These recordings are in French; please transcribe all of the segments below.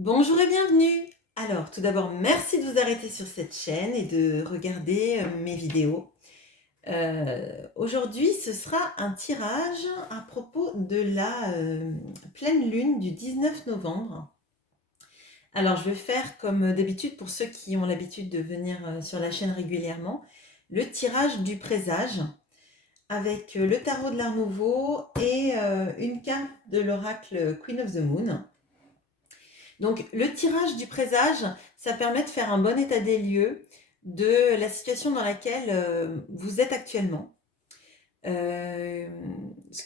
Bonjour et bienvenue. Alors, tout d'abord, merci de vous arrêter sur cette chaîne et de regarder mes vidéos. Aujourd'hui, ce sera un tirage à propos de la pleine lune du 19 novembre. Alors, je vais faire comme d'habitude pour ceux qui ont l'habitude de venir sur la chaîne régulièrement, le tirage du présage avec le tarot de l'Art Nouveau et une carte de l'oracle Queen of the Moon. Donc, le tirage du présage, ça permet de faire un bon état des lieux de la situation dans laquelle vous êtes actuellement. Ce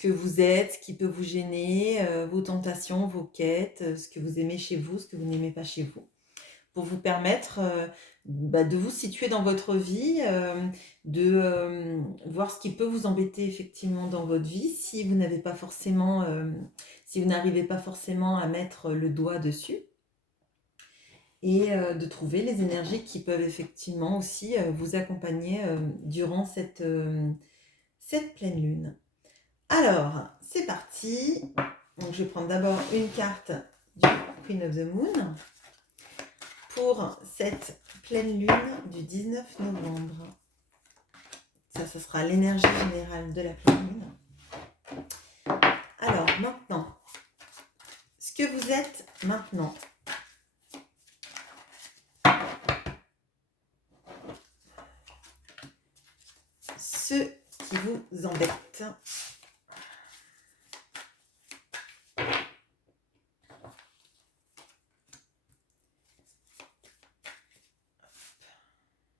que vous êtes, ce qui peut vous gêner, vos tentations, vos quêtes, ce que vous aimez chez vous, ce que vous n'aimez pas chez vous. Pour vous permettre de vous situer dans votre vie, de voir ce qui peut vous embêter effectivement dans votre vie, si vous n'avez pas forcément, si vous n'arrivez pas forcément à mettre le doigt dessus. Et de trouver les énergies qui peuvent effectivement aussi vous accompagner durant cette pleine lune. Alors, c'est parti. Donc, je vais prendre d'abord une carte du Queen of the Moon pour cette pleine lune du 19 novembre. Ça sera l'énergie générale de la pleine lune. Alors, maintenant, ce que vous êtes maintenant. Ce qui vous embête.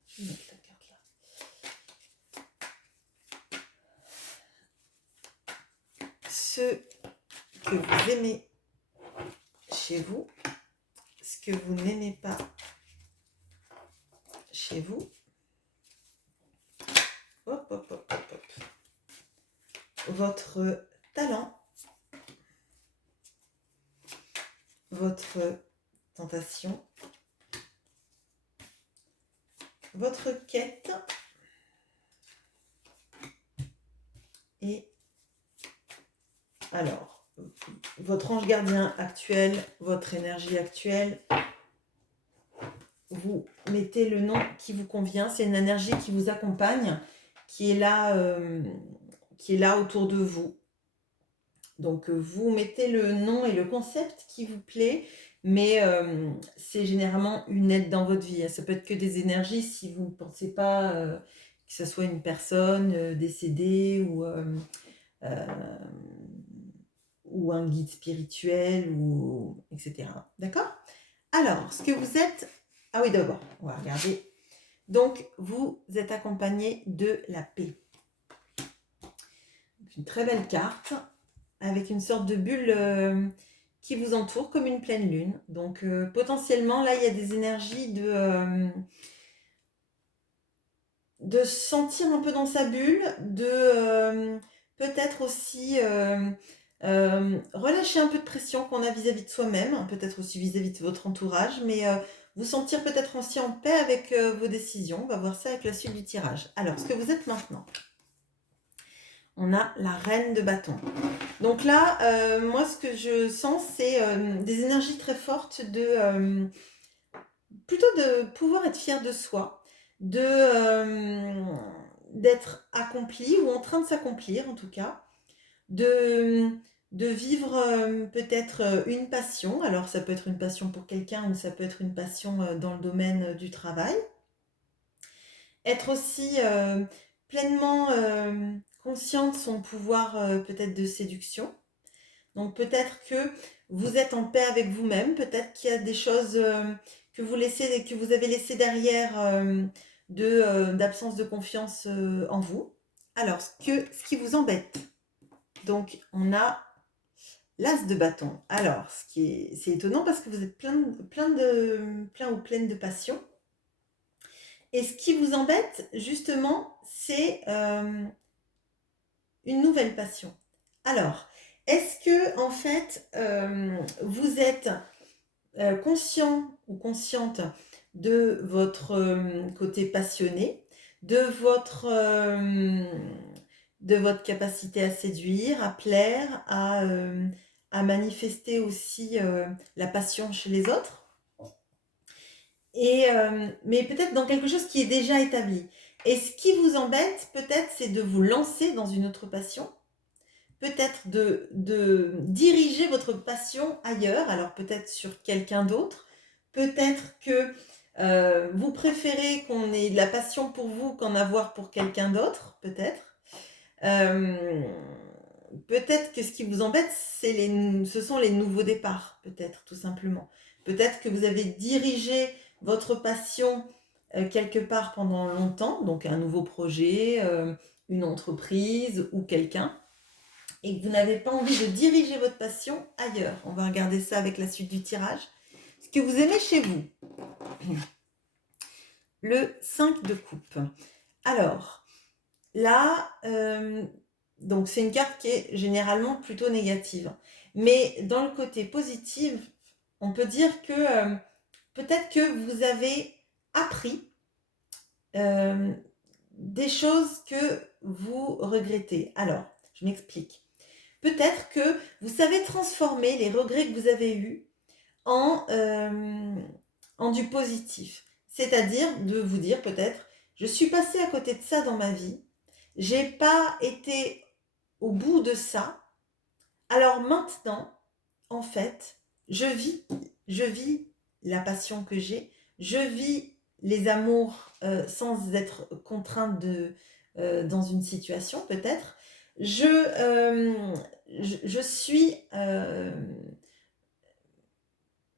Je vais mettre la carte là. Ce que vous aimez chez vous, ce que vous n'aimez pas chez vous. Hop, hop, hop, hop, hop. Votre talent, votre tentation, votre quête et alors, votre ange gardien actuel, votre énergie actuelle, vous mettez le nom qui vous convient. C'est une énergie qui vous accompagne, qui est là autour de vous. Donc, vous mettez le nom et le concept qui vous plaît, mais c'est généralement une aide dans votre vie. Ça peut être que des énergies si vous ne pensez pas que ce soit une personne décédée ou un guide spirituel, etc. D'accord? Alors, ce que vous êtes... Ah oui, d'abord, on va regarder. Donc, vous êtes accompagné de la paix. Une très belle carte avec une sorte de bulle qui vous entoure comme une pleine lune. Donc, potentiellement, là, il y a des énergies de se sentir un peu dans sa bulle, de peut-être aussi relâcher un peu de pression qu'on a vis-à-vis de soi-même, peut-être aussi vis-à-vis de votre entourage, mais vous sentir peut-être aussi en paix avec vos décisions. On va voir ça avec la suite du tirage. Alors, ce que vous êtes maintenant, on a la reine de bâton. Donc là, moi, ce que je sens, c'est des énergies très fortes plutôt de pouvoir être fier de soi, d'être accompli ou en train de s'accomplir en tout cas, de, de vivre peut-être une passion. Alors ça peut être une passion pour quelqu'un ou ça peut être une passion dans le domaine du travail. Être aussi pleinement conscient de son pouvoir peut-être de séduction. Donc peut-être que vous êtes en paix avec vous-même, peut-être qu'il y a des choses que vous avez laissées derrière d'absence de confiance en vous. Alors, ce qui vous embête. Donc, on a l'as de bâton. Alors, c'est étonnant parce que vous êtes plein ou pleine de passion. Et ce qui vous embête, justement, c'est une nouvelle passion. Alors, est-ce que, en fait, vous êtes conscient ou consciente de votre côté passionné, de votre capacité à séduire, à plaire, à manifester aussi la passion chez les autres, mais peut-être dans quelque chose qui est déjà établi. Et ce qui vous embête, peut-être, c'est de vous lancer dans une autre passion, peut-être de diriger votre passion ailleurs, alors peut-être sur quelqu'un d'autre, peut-être que vous préférez qu'on ait de la passion pour vous qu'en avoir pour quelqu'un d'autre, peut-être. Euh, Peut-être que ce qui vous embête, ce sont les nouveaux départs, peut-être, tout simplement. Peut-être que vous avez dirigé votre passion quelque part pendant longtemps, donc un nouveau projet, une entreprise ou quelqu'un, et que vous n'avez pas envie de diriger votre passion ailleurs. On va regarder ça avec la suite du tirage. Ce que vous aimez chez vous. Le 5 de coupe. Alors, là, donc c'est une carte qui est généralement plutôt négative. Mais dans le côté positif, on peut dire que peut-être que vous avez appris des choses que vous regrettez. Alors, je m'explique. Peut-être que vous savez transformer les regrets que vous avez eus en, en du positif. C'est-à-dire de vous dire peut-être, je suis passé à côté de ça dans ma vie, j'ai pas été au bout de ça, alors maintenant, en fait, je vis la passion que j'ai, je vis les amours sans être contrainte dans une situation peut-être. Je suis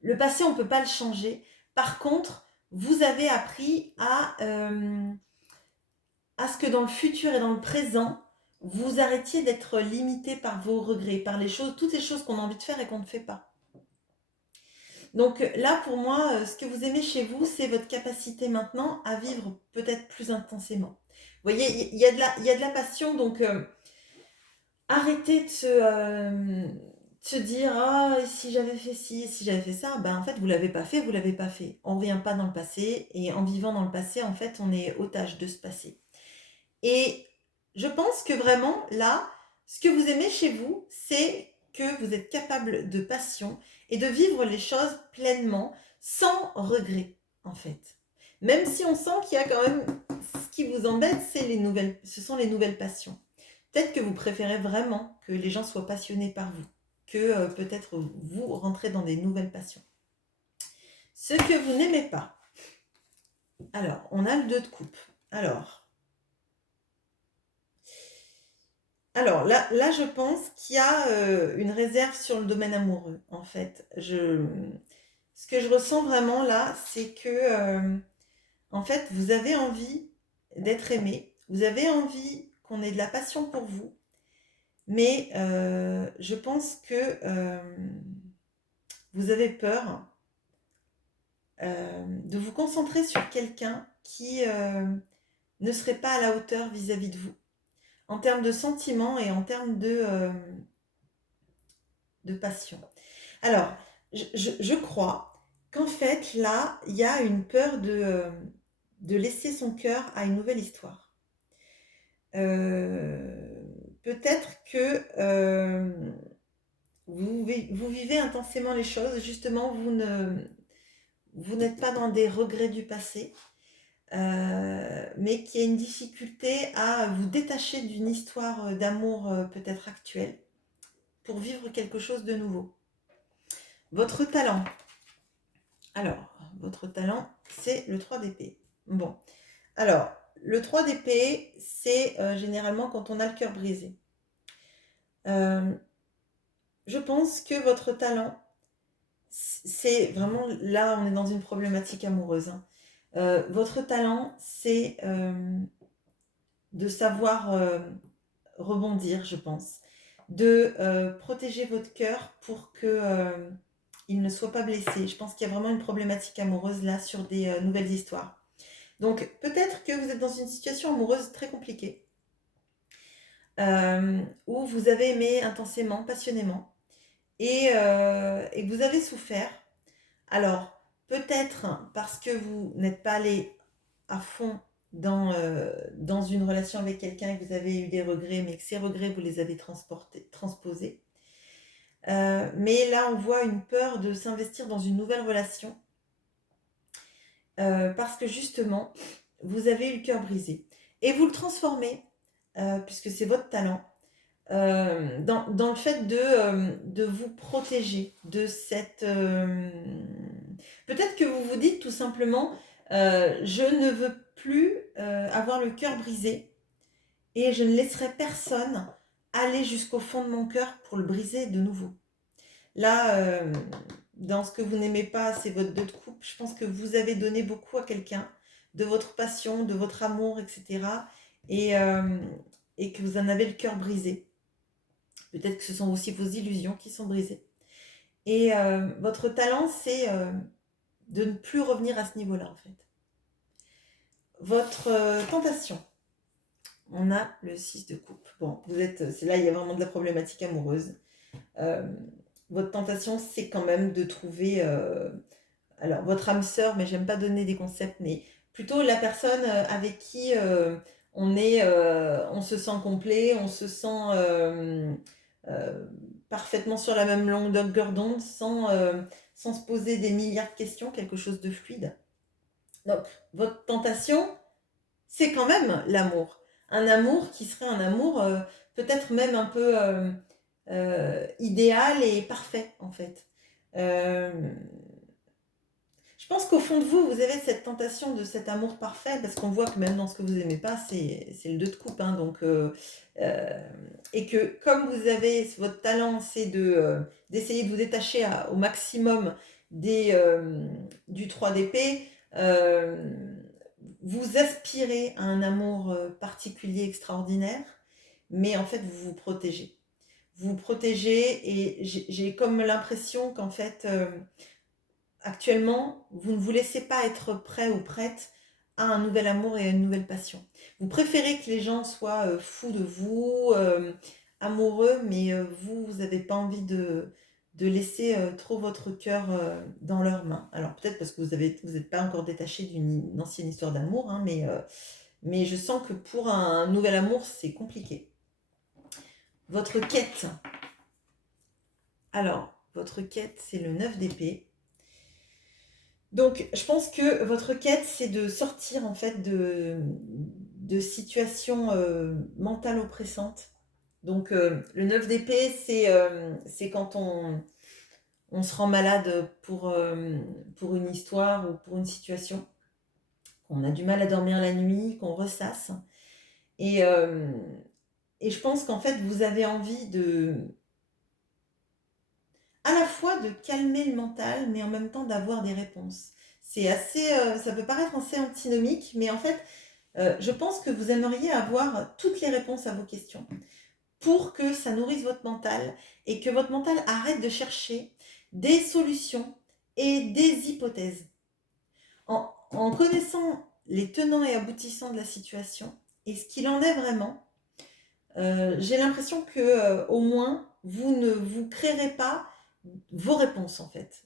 le passé, on ne peut pas le changer. Par contre, vous avez appris à ce que dans le futur et dans le présent, vous arrêtiez d'être limité par vos regrets, par les choses, toutes les choses qu'on a envie de faire et qu'on ne fait pas. Donc là, pour moi, ce que vous aimez chez vous, c'est votre capacité maintenant à vivre peut-être plus intensément. Vous voyez, il y a de la passion, donc arrêtez de se dire ah si j'avais fait ci, si j'avais fait ça, ben en fait vous l'avez pas fait, vous l'avez pas fait. On revient pas dans le passé et en vivant dans le passé, en fait, on est otage de ce passé. Et je pense que vraiment là, ce que vous aimez chez vous, c'est que vous êtes capable de passion et de vivre les choses pleinement, sans regret, en fait. Même si on sent qu'il y a quand même ce qui vous embête, ce sont les nouvelles passions. Peut-être que vous préférez vraiment que les gens soient passionnés par vous, que peut-être vous rentrez dans des nouvelles passions. Ce que vous n'aimez pas. Alors, on a le 2 de coupe. Alors là, je pense qu'il y a une réserve sur le domaine amoureux, en fait. Ce que je ressens vraiment là, c'est que, en fait, vous avez envie d'être aimé, vous avez envie qu'on ait de la passion pour vous, mais je pense que vous avez peur de vous concentrer sur quelqu'un qui ne serait pas à la hauteur vis-à-vis de vous, en termes de sentiments et en termes de passion. Alors, je crois qu'en fait, là, il y a une peur de laisser son cœur à une nouvelle histoire. Peut-être que vous vivez intensément les choses, justement, vous n'êtes pas dans des regrets du passé, mais qu'il y a une difficulté à vous détacher d'une histoire d'amour peut-être actuelle pour vivre quelque chose de nouveau. Votre talent. Alors, votre talent, c'est le 3 d'épée. Bon, alors, le 3 d'épée, c'est généralement quand on a le cœur brisé. Je pense que votre talent, c'est vraiment, là, on est dans une problématique amoureuse, hein. Votre talent, c'est de savoir rebondir, je pense, de protéger votre cœur pour que il ne soit pas blessé. Je pense qu'il y a vraiment une problématique amoureuse là sur des nouvelles histoires. Donc peut-être que vous êtes dans une situation amoureuse très compliquée, où vous avez aimé intensément, passionnément, et que vous avez souffert. Alors peut-être parce que vous n'êtes pas allé à fond dans une relation avec quelqu'un et que vous avez eu des regrets, mais que ces regrets, vous les avez transposés. Mais là, on voit une peur de s'investir dans une nouvelle relation parce que justement, vous avez eu le cœur brisé. Et vous le transformez, puisque c'est votre talent, dans le fait de vous protéger de cette... Peut-être que vous vous dites tout simplement, je ne veux plus avoir le cœur brisé et je ne laisserai personne aller jusqu'au fond de mon cœur pour le briser de nouveau. Là, dans ce que vous n'aimez pas, c'est votre 2 de coupe. Je pense que vous avez donné beaucoup à quelqu'un, de votre passion, de votre amour, etc. Et, euh, et que vous en avez le cœur brisé. Peut-être que ce sont aussi vos illusions qui sont brisées. Et votre talent, c'est de ne plus revenir à ce niveau-là, en fait. Votre tentation, on a le 6 de coupe. Bon, c'est là, il y a vraiment de la problématique amoureuse. Euh, Votre tentation, c'est quand même de trouver, alors votre âme sœur, mais j'aime pas donner des concepts, mais plutôt la personne avec qui on se sent complet, on se sent euh, parfaitement sur la même longueur d'onde, sans se poser des milliards de questions, quelque chose de fluide. Donc, votre tentation, c'est quand même l'amour. Un amour qui serait un amour peut-être même un peu idéal et parfait, en fait. Euh, je pense qu'au fond de vous, vous avez cette tentation de cet amour parfait, parce qu'on voit que même dans ce que vous aimez pas, c'est le 2 de coupe. Hein, donc, et que comme vous avez votre talent, c'est d'essayer de vous détacher au maximum du 3 d'épée, vous aspirez à un amour particulier, extraordinaire, mais en fait, vous vous protégez. Vous vous protégez et j'ai comme l'impression qu'en fait, actuellement, vous ne vous laissez pas être prêt ou prête à un nouvel amour et à une nouvelle passion. Vous préférez que les gens soient fous de vous, amoureux, mais vous n'avez pas envie de laisser trop votre cœur dans leurs mains. Alors peut-être parce que vous n'êtes pas encore détaché d'une ancienne histoire d'amour, hein, mais je sens que pour un nouvel amour, c'est compliqué. Votre quête. Alors, votre quête, c'est le 9 d'épée. Donc, je pense que votre quête, c'est de sortir en fait de situations mentales oppressantes. Donc, le 9 d'épée, c'est quand on se rend malade pour une histoire ou pour une situation, qu'on a du mal à dormir la nuit, qu'on ressasse. Et, euh, et je pense qu'en fait, vous avez envie à la fois de calmer le mental, mais en même temps d'avoir des réponses. C'est assez, ça peut paraître assez antinomique, mais en fait, je pense que vous aimeriez avoir toutes les réponses à vos questions pour que ça nourrisse votre mental et que votre mental arrête de chercher des solutions et des hypothèses. En connaissant les tenants et aboutissants de la situation et ce qu'il en est vraiment, j'ai l'impression que au moins vous ne vous créerez pas vos réponses en fait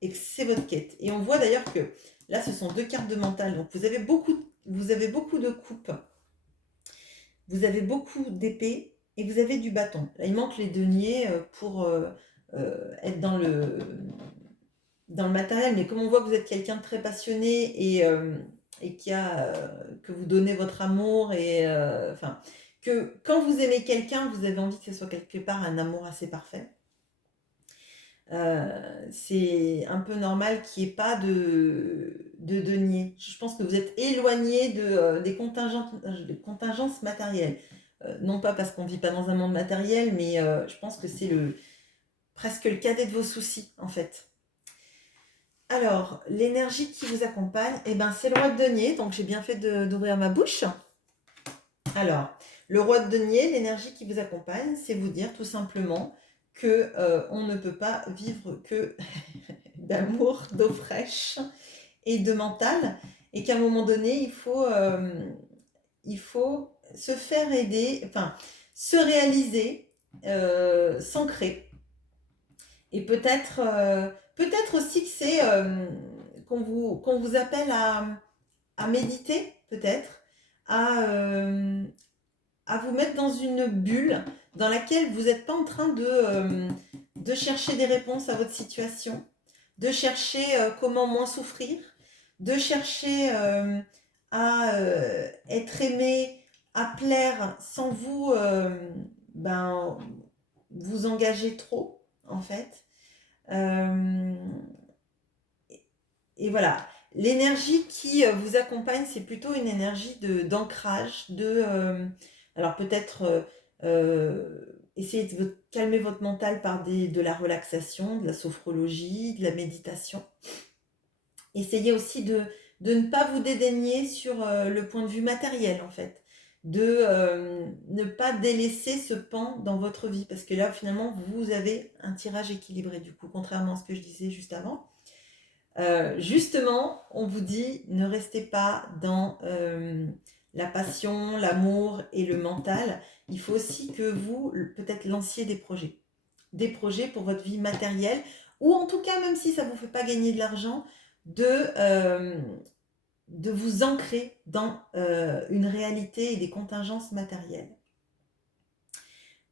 et que c'est votre quête. Et on voit d'ailleurs que là ce sont 2 cartes de mental, donc vous avez beaucoup de coupes, vous avez beaucoup d'épées et vous avez du bâton. Là il manque les deniers pour être dans le matériel, mais comme on voit que vous êtes quelqu'un de très passionné et que vous donnez votre amour enfin que quand vous aimez quelqu'un, vous avez envie que ce soit quelque part un amour assez parfait. C'est un peu normal qu'il n'y ait pas de denier. Je pense que vous êtes éloigné des contingences matérielles. Non pas parce qu'on ne vit pas dans un monde matériel, mais je pense que c'est presque le cadet de vos soucis, en fait. Alors, l'énergie qui vous accompagne, eh ben, c'est le roi de denier, donc j'ai bien fait d'ouvrir ma bouche. Alors, le roi de denier, l'énergie qui vous accompagne, c'est vous dire tout simplement que on ne peut pas vivre que d'amour, d'eau fraîche et de mental, et qu'à un moment donné, il faut se faire aider, enfin, se réaliser, s'ancrer. Et peut-être aussi que c'est qu'on vous appelle à méditer, peut-être, à, euh, à vous mettre dans une bulle, dans laquelle vous n'êtes pas en train de chercher des réponses à votre situation, de chercher comment moins souffrir, de chercher à être aimé, à plaire sans vous ben, vous engager trop, en fait. Euh, et voilà, l'énergie qui vous accompagne, c'est plutôt une énergie d'ancrage, alors peut-être essayer de calmer votre mental par de la relaxation, de la sophrologie, de la méditation. Essayez aussi de ne pas vous dédaigner sur le point de vue matériel, en fait. De ne pas délaisser ce pan dans votre vie, parce que là, finalement, vous avez un tirage équilibré, du coup, contrairement à ce que je disais juste avant. Justement, on vous dit, ne restez pas dans la passion, l'amour et le mental. Il faut aussi que vous, peut-être, lanciez des projets. Des projets pour votre vie matérielle, ou en tout cas, même si ça ne vous fait pas gagner de l'argent, de, euh, de vous ancrer dans une réalité et des contingences matérielles.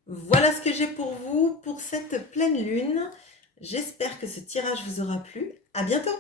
Voilà ce que j'ai pour vous pour cette pleine lune. J'espère que ce tirage vous aura plu. À bientôt!